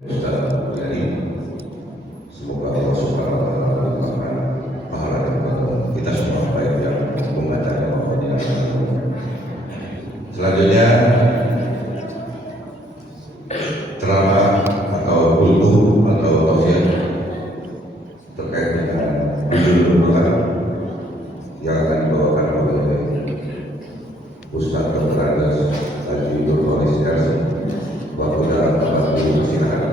Ustaz Jadi, semoga Allah Subhanahu wa Ta'ala memberikan pahala kepada kita semua, baik yang membacanya maupun yang mendengarkan. Selanjutnya ceramah atau kultu atau tausiah terkait dengan judul doa yang akan dibawakan oleh Ustaz Dr. Andes Haji Dr. Isyas Bapak Ibu Silakan.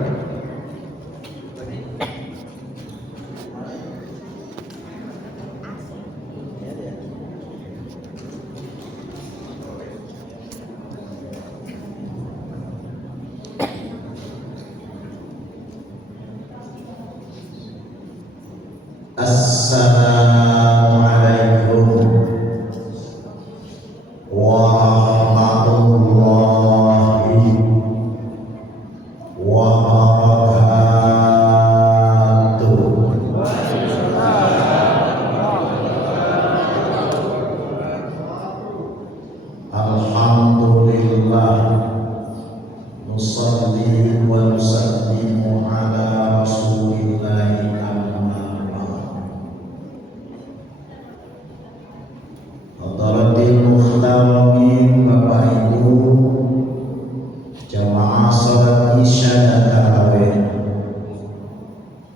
Assalamualaikum warahmatullahi wabarakatuh. Alhamdulillah, nusalli wa nusallimu ala rasulillahi Hadaratil muhtaramin, Bapak Ibu jamaah salat Isya dan tarawih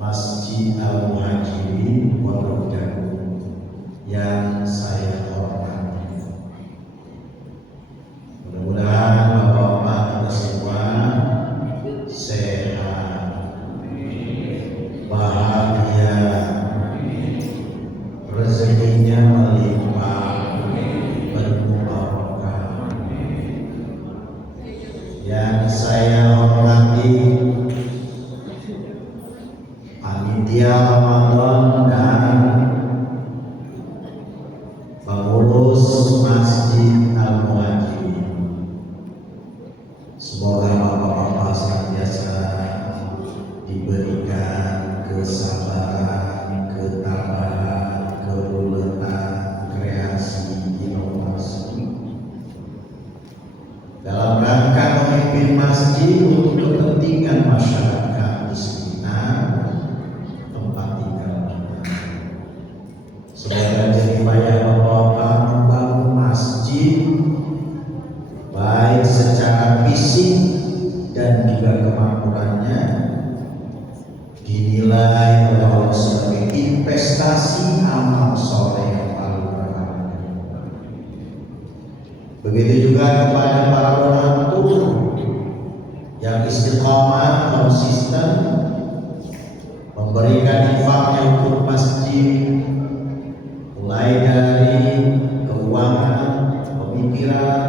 Masjid Al-Muhajirin Pondok Jagung yang saya hormati. Mudah-mudahan Bapak-bapak kita semua sehat, bahagia, rezekinya melimpah, yang saya hormati panitia Ramadan dan pengurus Masjid Al-Muhajirin. Semoga bapak-bapak senantiasa diberikan kesabaran, ketabahan, kebuletan, kreasi, inovasi dalam rangka memimpin masjid untuk kepentingan masyarakat di sekitar tempat tinggal kita. Semoga jadi payah bapak-bapak membangun masjid baik secara fisik dan juga kemakmurannya dinilai oleh Allah sebagai investasi amal soleh yang paling berharga. Begitu juga kepada para donatur yang istiqamah konsisten memberikan infaknya untuk masjid, mulai dari keuangan, pemikiran,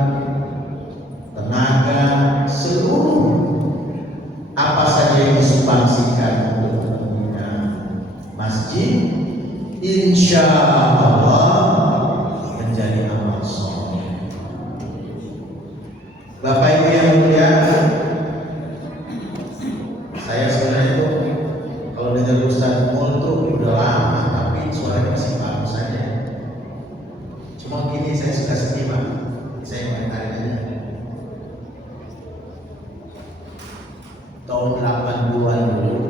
tenaga, seluruh apa saja yang disumbangsikan untuk kepentingan masjid, insya Allah menjadi amal soleh. Bapak Ibu yang mulia, saya sebenarnya itu kalau dengar Ustaz Mul itu udah lama, tapi suaranya masih bagus saja. Cuma gini saya suka sedih Pak, saya komentarin aja. Tahun 80-an dulu,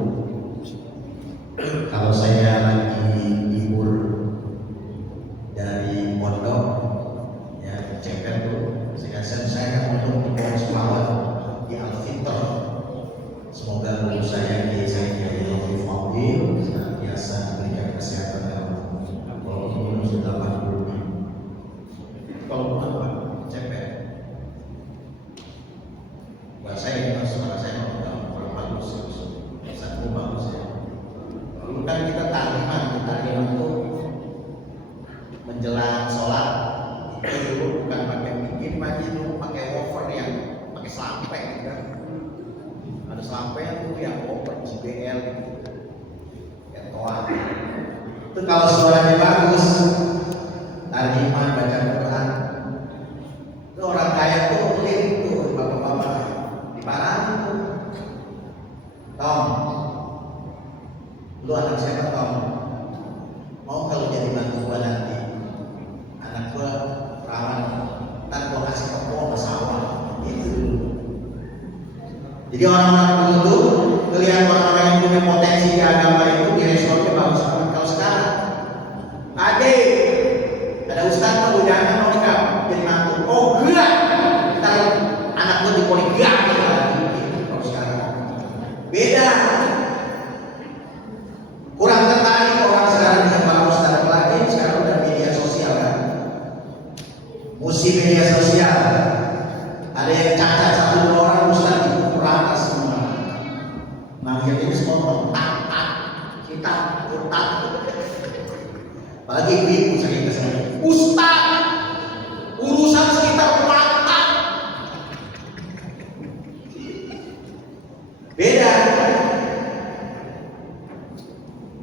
kalau saya lagi libur dari pondok, ya ceker tuh, saya untuk di Pohon Semawat di Al-Fitr. Semoga guru saya di Al-Fitr biasa berikan kesehatan dalam walaupun sudah 80. Kalau bukan Pak, ceper. Buat saya suara saya kurang bagus, sangat bagus ya. Dulu kan kita takliman itu menjelang sholat itu dulu bukan pakai bikin maju, dulu pakai woofer yang pakai sampai gitu kan. Ada sampai itu yang woofer JBL gitu, yang toa. Itu kalau suaranya bagus, tarjiman baca Quran, itu orang kaya tuh lihat tuh bapak-bapak di mana tuh, Tom, lu anak siapa Tom? Mau kalau jadi bantu gua nanti, anak gua perawan, ntar gua kasih ke pohon sawah, itu. Jadi orang-orang dulu Ustaz. Apalagi ibu sakit kesana. Ustaz, urusan sekitar mata. Beda.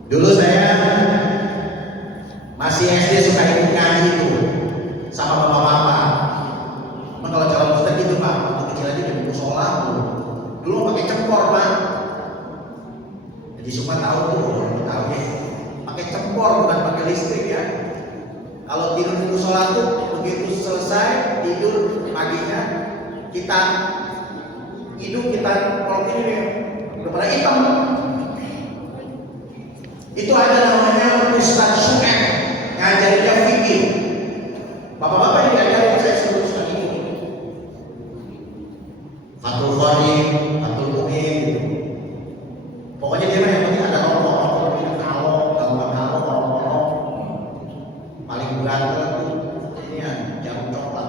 Dulu saya masih SD suka ikut ngaji itu sama bapak-bapak. Cuma kalau calon ustaz gitu pak, waktu kecil aja di buku sholat tuh. Dulu pakai cempor pak. Jadi semua tahu tuh, orang tahu ya. Pakai cempor bukan pakai listrik ya. Kalau tidur di buku sholat tuh begitu selesai tidur paginya kita hidung kita kalau ini udah pada hitam. Itu ada namanya Ustaz Su'eb ngajarinnya fikih. Bapak-bapak yang diajarin saya sebut Ustaz itu Fathul Qorib, Fathul Mu'in gitu. Pokoknya dia yang penting ada rokok kalau paling berat itu ini ya jarum coklat.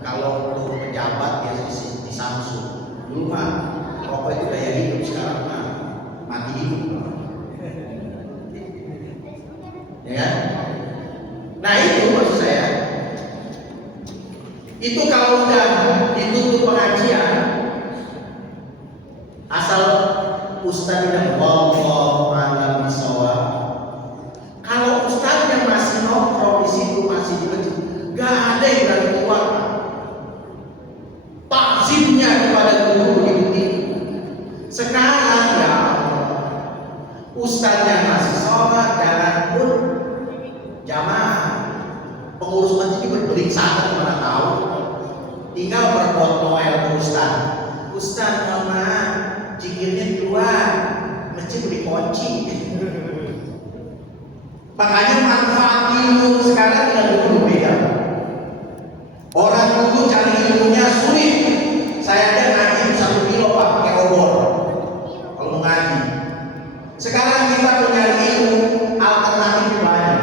Kalau untuk pejabat ya di Samsung. Dulu mah rokok itu daya hidup, sekarang mah mati hidup. Ya kan? Nah itu maksud saya. Itu kalau udah ditutup pengajian, asal ustaz udah wallahu a'lam bishawab. Kalau ustaznya masih nongkrong di situ, masih di masjid, gak ada yang berani keluar. Takzimnya kepada guru begitu. Sekarang ya ustaznya masih sholat, jalan pun jamaah. Pengurus masjid ini berbeling sangat mana tahu. Tinggal berbuat Noel ke ustaz. Ustaz, maaf, jikirnya di luar, masjid dikunci. Makanya manfaat ilmu sekarang dengan dulu beda. Orang dulu cari ilmunya sulit. Saya aja ngaji 1 kilo pak pakai obor. Kalau mau ngaji. Sekarang kita punya ilmu alternatif banyak.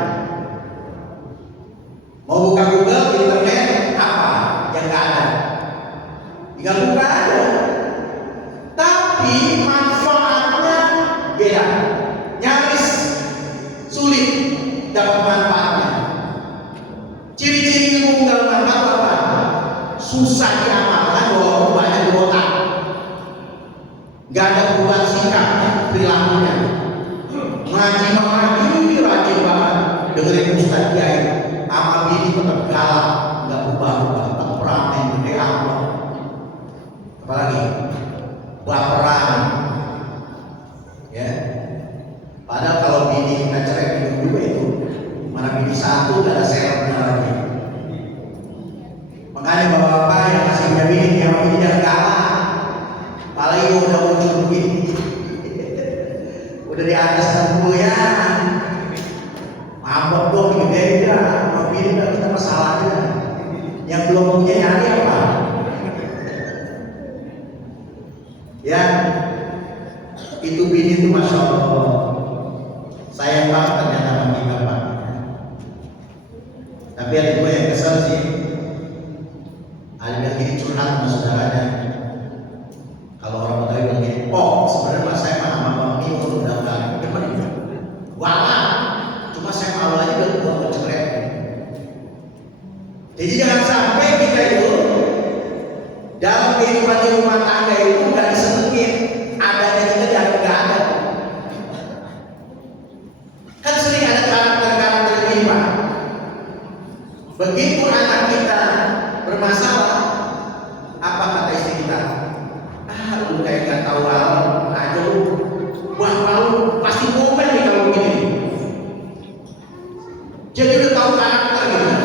Mau buka Google, internet, apa yang nggak ada? Tinggal buka aja. Tapi manfaatnya beda. Nyaris sulit dapat manfaatnya. Ciri-ciri ilmu dalam manfaat apa? Susah diamalkan walaupun banyak di otak. Gak ada perubahan sikap perilakunya. Ngaji rajin banget. Dengerin Ustaz Kiai. Amal ini tetap galak, nggak berubah-ubah. Temperamen gede amat. Apalagi baperan. Ya. Padahal kalau bini kita cerai minum juga itu, mana bini satu gak ada serepnya lagi. Makanya bapak-bapak yang masih punya bini, yang bininya galak, apalagi udah muncul begini, udah di atas 60 ya, mabok dong gede ya, sama bini gak kita masalahnya. Yang belum punya nyari apa? Ya, itu bini itu masya Allah. Sayang banget ternyata sama kita pak. Tapi ada gue yang kesel sih. Ada yang gini curhat sama saudaranya. Kalau orang Betawi bilang gini, oh sebenarnya mas saya mah sama bang ini udah depan ini. Wala, cuma saya malu aja udah buat bercerai. Jadi jangan sampai kita itu dalam kehidupan di rumah tangga itu nggak disentuhin. Adanya kita jangan nggak ada. Kan sering ada karakter-karakter ini pak. Begitu anak kita bermasalah, apa kata istri kita? Lu kayak gak tahu hal aja lu. Wah malu, pasti komen nih kalau begini. Jadi udah tahu karakter gitu.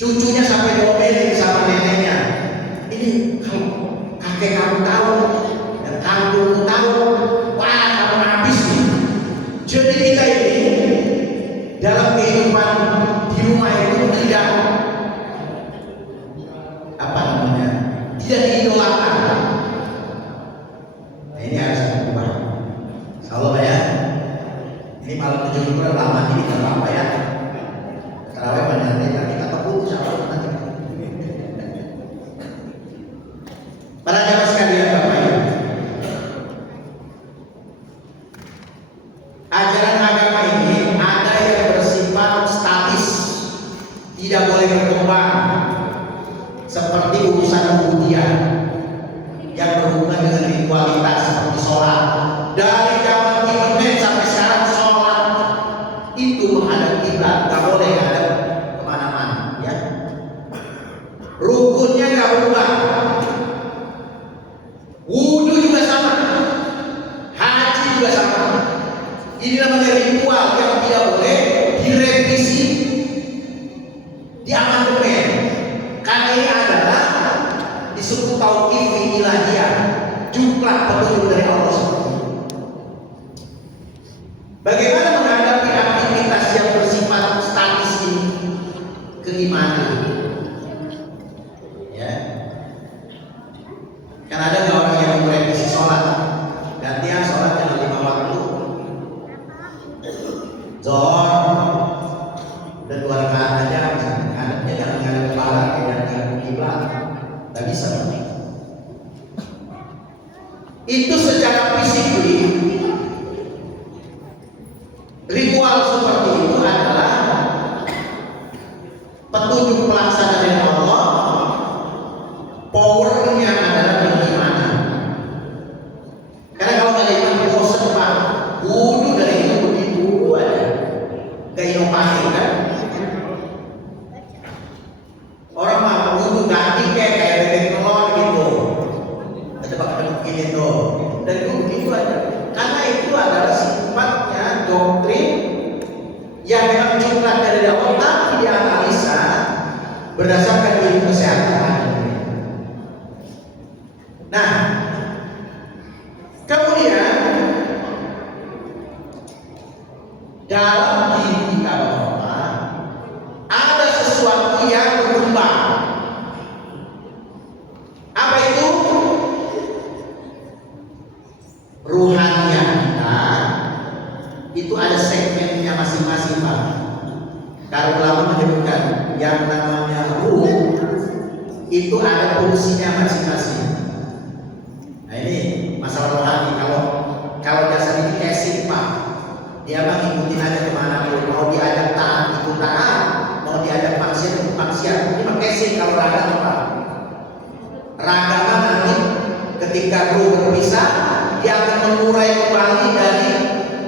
Cucunya sampai diomelin sama neneknya. Ini kalau kakek kamu tahu dan kamu tahu, wah kamu habis nih. Jadi kita ini dalam kehidupan di rumah itu tidak apa namanya, tidak diidolakan. Nah, ini harus berubah. Kalau ya, ini malam 7 Minggu lama ini nggak apa-apa ya. Terawih menyantai kita tepuk siapa nanti. Para jamaah sekalian Bapak Ibu. keimanan. Ya, kan ada nggak orang yang merevisi sholat, gantian sholat jangan 5 waktu, zohor udah 2 rakaat aja misalnya, ngadepnya jangan ngadep ke barat dan ngadep kiblat, nggak bisa. Itu secara fisik, ritual seperti itu adalah petunjuk pelaksana dari Allah. Powernya adalah beriman. Karena kalau nggak ada iman bosan pak, wudhu dari itu begitu aja, gak inovasi kan? Orang mah wudhu ganti kayak bebek telur gitu, ada begini tuh, dan itu begitu aja. Karena itu adalah sifatnya doktrin yang memang jumlah dari Allah, tapi dianalisa berdasarkan ilmu kesehatan. Nah, kemudian dalam diri kita bahwa ada sesuatu yang berkembang. Apa itu? Ruhaniah kita itu ada segmennya masing-masing pak. Kalau ulama menyebutkan yang namanya ruh itu ada fungsinya masing-masing. Nah ini masalah rohani. Kalau dasar ini casing pak, dia mah ngikutin aja kemana pun. Mau diajak taat ikut taat, mau diajak maksiat ikut maksiat. Ini mah casing. Kalau raga apa? Raga mah nanti ketika ruh berpisah, dia akan mengurai kembali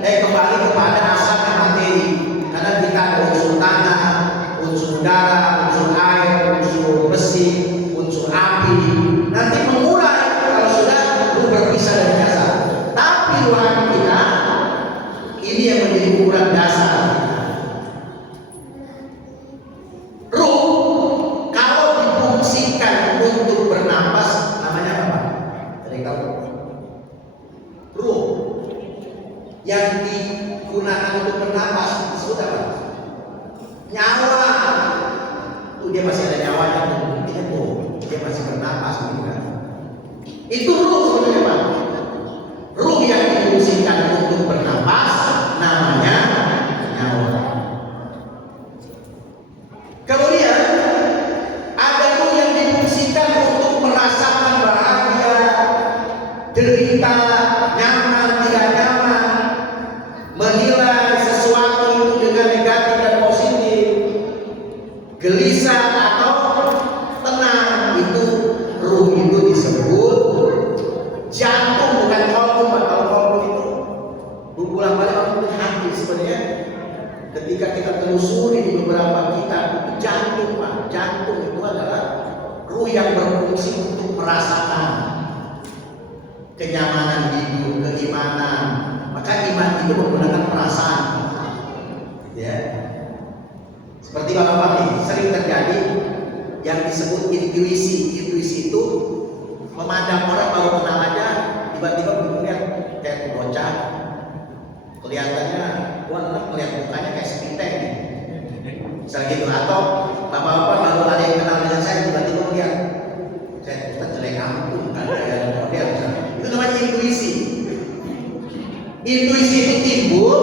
kembali kepada asalnya materi. Karena kita ada unsur tanah, unsur udara, unsur air, unsur besi, unsur api. Nanti mengurai kalau sudah berpisah dari dasar. Tapi rohani kita ini yang menjadi ukuran dasar. Ruh kalau difungsikan untuk bernapas namanya apa? Jadi tahu? Ruh yang digunakan untuk bernapas disebut apa? Nyawa. Dia masih ada nyawanya tuh. Dia masih bernapas gitu kan. Itu ruh sebenarnya pak. Ruh yang difungsikan untuk bernapas namanya nyawa. Kemudian ada ruh yang difungsikan untuk merasakan bahagia, derita, nyaman, tidak nyaman, menilai sesuatu itu dengan negatif dan positif, gelisah atau tenang. Itu ruh itu disebut jantung, bukan kolbu. Kalau kolbu itu berulang balik waktu hati sebenarnya. Ketika kita telusuri di beberapa kitab, itu jantung pak. Jantung itu adalah ruh yang berfungsi untuk merasakan kenyamanan hidup, keimanan. Maka iman itu menggunakan perasaan. Ya, seperti bapak nih sering terjadi yang disebut intuisi. Intuisi itu memandang orang baru kenal aja, tiba-tiba melihat kayak bocah, kelihatannya melihat mukanya kayak sepiteng gitu. Misalnya gitu. Atau bapak-bapak baru ada yang kenal dengan saya, tiba-tiba melihat saya jelek ampun, ada yang model misalnya. Itu namanya intuisi. Intuisi itu timbul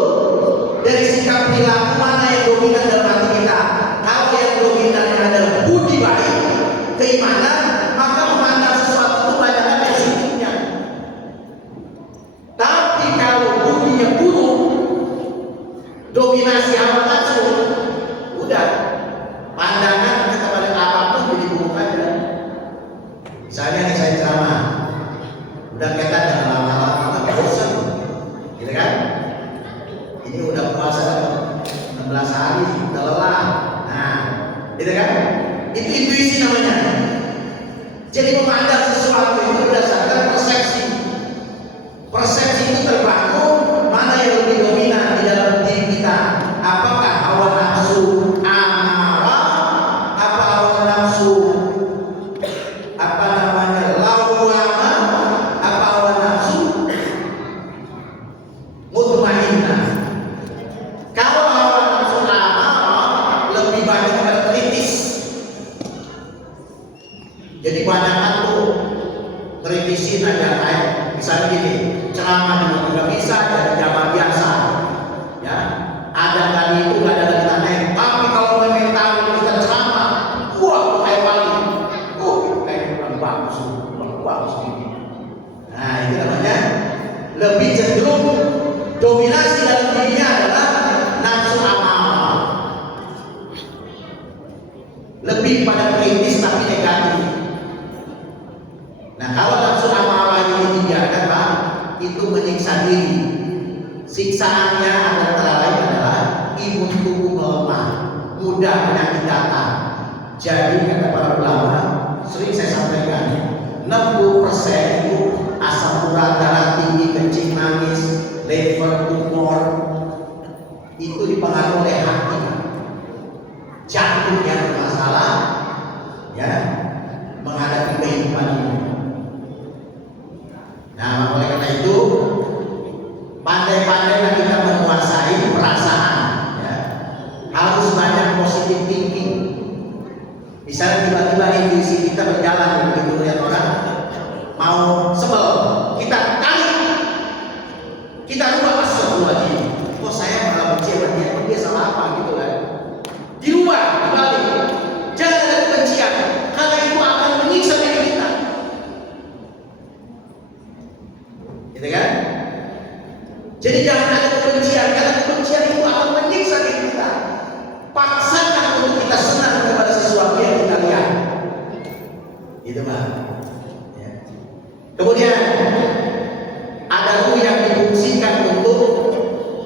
dari sikap perilaku mana yang dominan dalam hati kita. Kalau yang dominan adalah budi baik, keimanan, maka memandang sesuatu itu banyak positifnya. Tapi kalau budinya buruk, dominasi hawa nafsu, udah pandangan kepada apapun jadi buruk aja. Misalnya nih saya ceramah, udah kita jangan lama-lama nggak bosan, gitu kan? Ini udah puasa 16 hari, udah lelah. Nah, gitu kan? Itu intuisi namanya. Jadi memandang sesuatu itu berdasarkan persepsi. Persepsi itu terbangun mana yang lebih dominan di dalam diri kita. Apakah hawa nafsu amarah, apa hawa nafsu lawamah, apa hawa nafsu mutmainnah. Kalau hawa nafsu amarah lebih banyak kritis, asrama juga nggak bisa, jadi jamaah biasa. Ya, ada tadi itu nggak ada lagi tanah. Tapi kalau memang tahu kita ceramah, wah kayak wali, kayak kurang bagus ini. Nah itu namanya lebih cenderung dominasi dalam dirinya adalah nafsu amal, lebih pada kritis tapi negatif. Nah kalau nafsu amal ini dibiarkan Pak, itu menyiksa diri. Siksaannya antara lain adalah imun tubuh melemah, mudah penyakit datang. Jadi kata para ulama, sering saya sampaikan, 60% itu asam urat, darah tinggi, kencing manis, liver, tumor, itu dipengaruhi oleh hati. Jantung yang bermasalah, ya, menghadapi kehidupan ini. Nah, oleh karena itu pandai-pandailah kita menguasai perasaan, ya. Harus banyak positive thinking. Misalnya tiba-tiba intuisi kita berjalan begitu lihat orang mau sebel, kita tarik, kita rubah astagfirullahaladzim. Oh saya malah benci sama dia salah apa gitu kan? Dirubah, dibalik. Jangan ada kebencian, karena itu akan menyiksa diri kita. Gitu kan? Jadi jangan ada kebencian, karena kebencian itu akan menyiksa diri kita. Paksakan untuk kita senang kepada sesuatu yang kita lihat. Gitu Pak. Ya. Kemudian ada ruh yang difungsikan untuk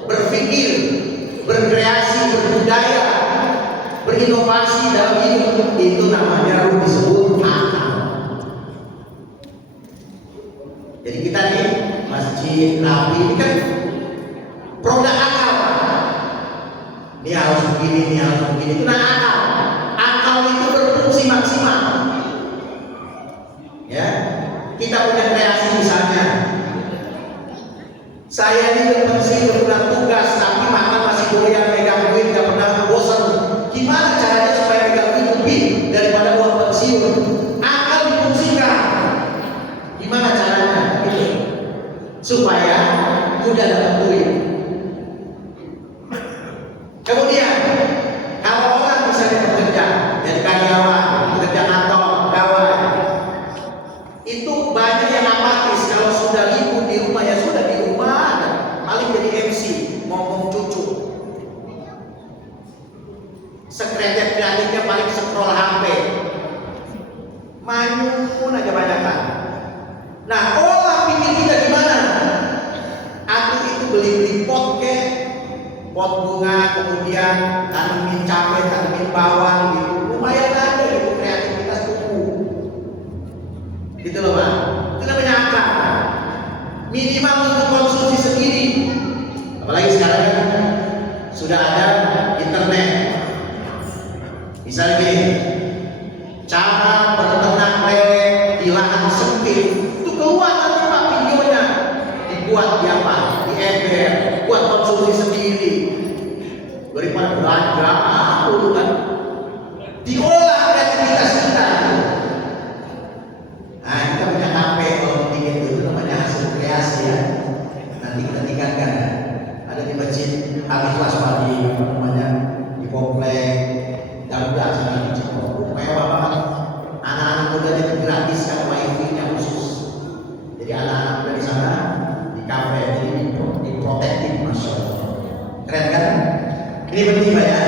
berpikir, berkreasi, berbudaya, berinovasi dalam hidup. Itu namanya ruh disebut akal. Jadi kita nih masjid, nabi ini kan produk akal. Ini harus begini, ini harus begini. Itu nah akal. Akal itu berfungsi maksimal. Ya, kita punya kreasi misalnya. Saya ini berfungsi berpulang tugas, tapi makan masih doyan megang duit, nggak pernah bosan. Gimana caranya supaya megang duit lebih daripada uang pensiun? Akal difungsikan. Gimana caranya? Gitu. Supaya mudah dapat duit. Kemudian kalau orang misalnya bekerja jadi karyawan, bekerja kantor, pegawai, itu banyak yang apatis. Kalau sudah libur di rumah ya sudah di rumah, paling jadi MC, ngomong cucu. Sekreter kreatifnya paling scroll HP, manyun aja banyakan. Nah olah pikir kita gimana? Aku itu beli pot pot bunga, kemudian tanamin cabai, tanamin bawang gitu, lumayan aja gitu, kreativitas tumbuh gitu loh Pak. Itu namanya akal. Minimal untuk konsumsi sendiri, apalagi sekarang kan sudah ada internet. Misalnya gini, cara berternak lele di lahan sempit, itu keluar nanti Pak videonya, dibuat di apa? Di ember, buat konsumsi sendiri. Daripada belanja dulu kan, diolah kreativitas kita. Nah kita punya HP kalau bikin itu namanya hasil kreasi ya. Nanti kita tingkatkan ya. Ada di masjid Al-Ikhlas di namanya di komplek Garuda sana di Cipinang. Mewah banget. Anak-anak muda itu gratis kan, wifi-nya khusus. Jadi anak-anak muda di sana di kafe jadi diprotektif, masya Allah. Keren kan? Ini penting Pak ya.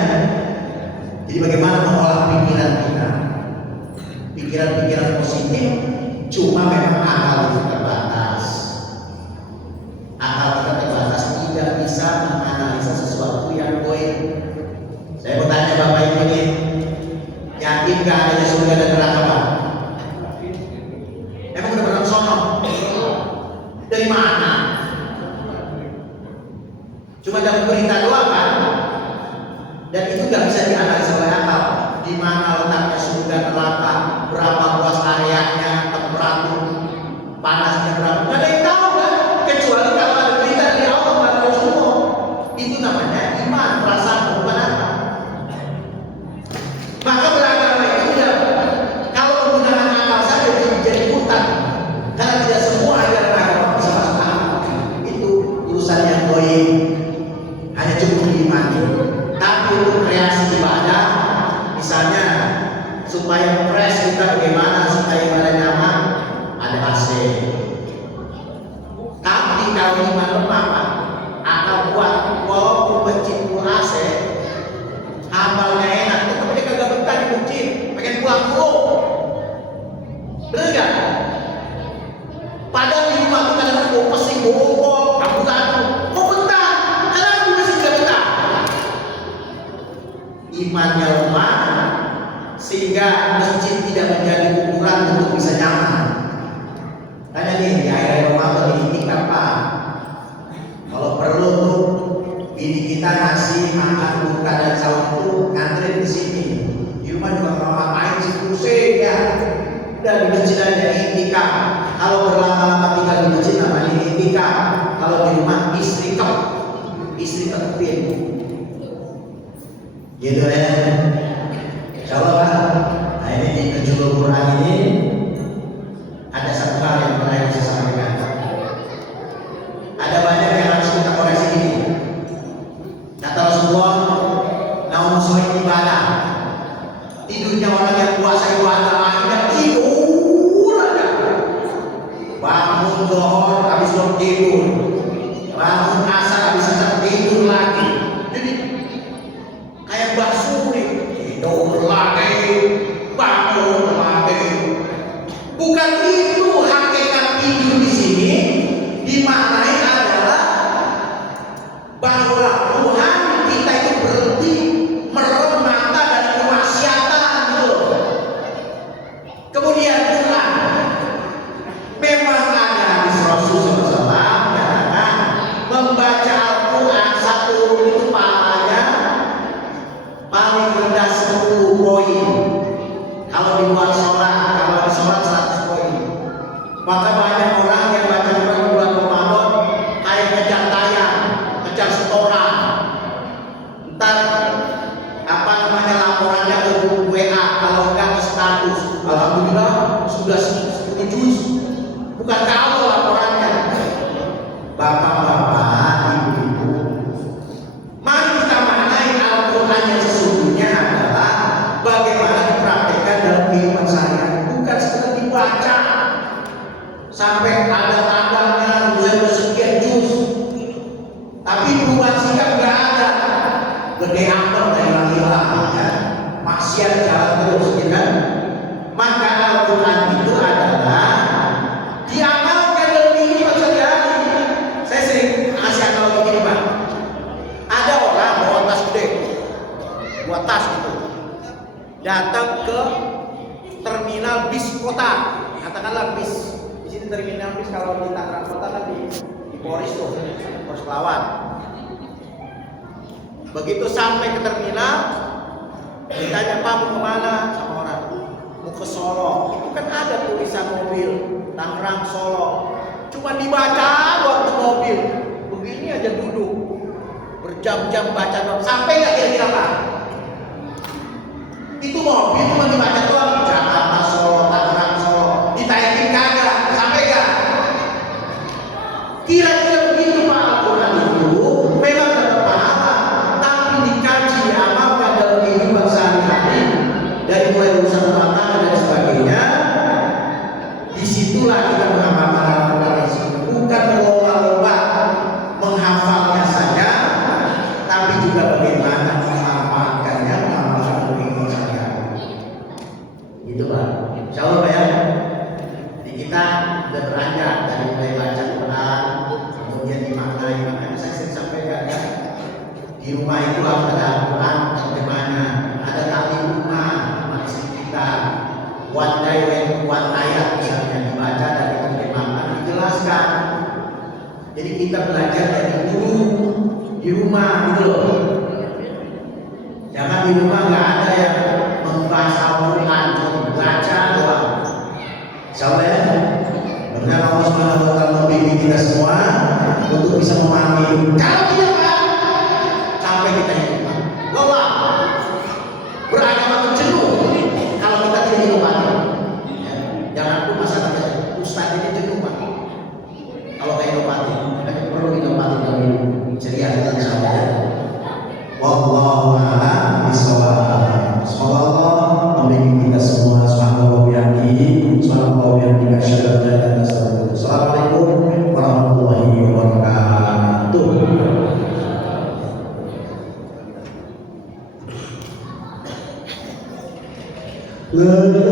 Jadi bagaimana mengolah pikiran kita? Pikiran-pikiran positif, cuma memang akal itu terbatas. Akal kita terbatas, tidak bisa menganalisa sesuatu yang goib. Saya mau tanya Bapak Ibu ini, yakin gak adanya surga dan neraka Pak? Emang udah pernah sono? Dari mana? Cuma dapat berita doang kan? Dan itu gak bisa dianalisa oleh akal. Di mana letaknya surga neraka, berapa luas areanya, temperatur panasnya berapa? Gak ada yang tahu kan? Kecuali kalau ada berita dari Allah dan Rasulullah. Itu namanya iman, perasaan, bukan akal. Maka beragama itu tidak. Kalau menggunakan akal saja jadi hutang. Karena tidak semua ajaran agama bisa masuk akal. kalau iman lemah Pak, akal kuat, walaupun masjid AC, amalnya enak, tapi dia kagak betah di masjid, pengen pulang dulu. Bener gak? Padahal di rumah kita kadang mau pesing, bobok, kamu kok betah? Kenapa di masjid gak betah? Imannya lemah, sehingga masjid tidak menjadi ukuran untuk bisa nyaman. Tanya nih, di akhir Ramadan ini kapan? Kalau perlu tuh bini kita ngasih makan buka dan sahur itu ngantri di sini. Di rumah juga nggak ngapain sih, pusing ya. Udah di masjid aja itikaf. Kalau berlama-lama tinggal di masjid namanya itikaf. Kalau di rumah istri kepin. Gitu ya. Coba nah ini di Nuzulul Quran ini ada satu hal yang pernah saya sampaikan. Ada banyak yang harus kita koreksi ini. Kata Rasulullah, naum sholat ibadah. Tidurnya orang yang puasa ibadah akhirnya tidur aja. Bangun zuhur habis tidur. Bangun asar habis asar tidur lagi. Jadi kayak bakso nih. Tidur lagi, bangun lagi. Bukan itu hakikat tidur di sini. Dimaknai adalah bahwa Tuhan kita itu berhenti merem mata dari kemaksiatan gitu. Kemudian Tuhan memang ada hadis Rasul SAW menyatakan membaca Al-Quran satu itu pahalanya paling rendah 10 poin. Kalau di luar sholat, kalau di sholat 100 poin. Maka banyak orang yang baca Quran bulan Ramadan kayak ngejar tayang, ngejar setoran. Ntar apa namanya laporannya ke grup WA, kalau enggak ke status. Alhamdulillah sudah 10 juz. Bukan kalau laporannya. Bapak-bapak, ibu-ibu, mari kita maknai Al-Quran yang sesungguhnya adalah bagaimana dipraktekkan dalam kehidupan sehari-hari, bukan sekedar dibaca sampai ada tandanya mulai bersekian juz, tapi perubahan sikap nggak ada, gede amat dari hilang ya, maksiat jalan terus, ya kan? Maka Al-Quran itu adalah diamalkan dalam kehidupan sehari-hari. Saya sering kasih analogi begini Pak. Ada orang bawa tas gede, bawa tas gitu, datang ke terminal bis kota, katakanlah bis. Di sini terminal bis kalau di Tangerang Kota kan di Polres tuh, Polres Pelawan. Begitu sampai ke terminal, ditanya Pak mau kemana sama orang, mau ke Solo. Itu kan ada tulisan mobil Tangerang Solo, cuma dibaca doang tuh mobil. Begini aja duduk berjam-jam baca doang, sampai nggak kira-kira Pak? Itu mobil cuma dibaca doang, Jakarta Solo, Tangerang Solo, ditayangin kagak, sampai gak? Kira-kira begitu Pak. Al-Quran itu memang dapat pahala, tapi dikaji amalkan dalam kehidupan sehari-hari, dari mulai urusan rumah tangga dan sebagainya. Disitulah kita mengamalkan Al-Quran tersebut, bukan berlomba-lomba menghafalnya saja, tapi juga bagaimana mengamalkannya, mengamalkan kehidupan sehari-hari. Gitu Pak. Insya Allah Pak ya. Di kita sudah beranjak dari mulai baca Quran, kemudian dimaknai. Makanya saya sering sampaikan ya, di rumah itu harus ada Al-Quran. Bagaimana? Ada taklim rumah istri kita. One day, one ayat misalnya dibaca dan diterjemahkan, dijelaskan. Jadi kita belajar dari guru di rumah gitu loh. Jangan di rumah nggak ada yang membahas Al-Quran, cuma baca doang. Insyaallah ya. Benar Allah Subhanahu wa taala membimbing kita semua untuk bisa memahami. Kalau tidak Pak, sampai kita hidup lelah, beragama itu jenuh kalau kita tidak hidup Pak. Jangan pun masalah Ustaz ini jenuh Pak. Kalau kayak hidup kita perlu hidup dalam ceria kita insyaallah ya. Wallahu a'lam bishawab. Semoga Allah membimbing kita semua. Subhanallah wa bihamdihi, subhanallah wa bihamdihi, asyhadu an la ilaha illa anta, astaghfiruka wa atubu ilaik. Assalamualaikum warahmatullahi wabarakatuh. เลย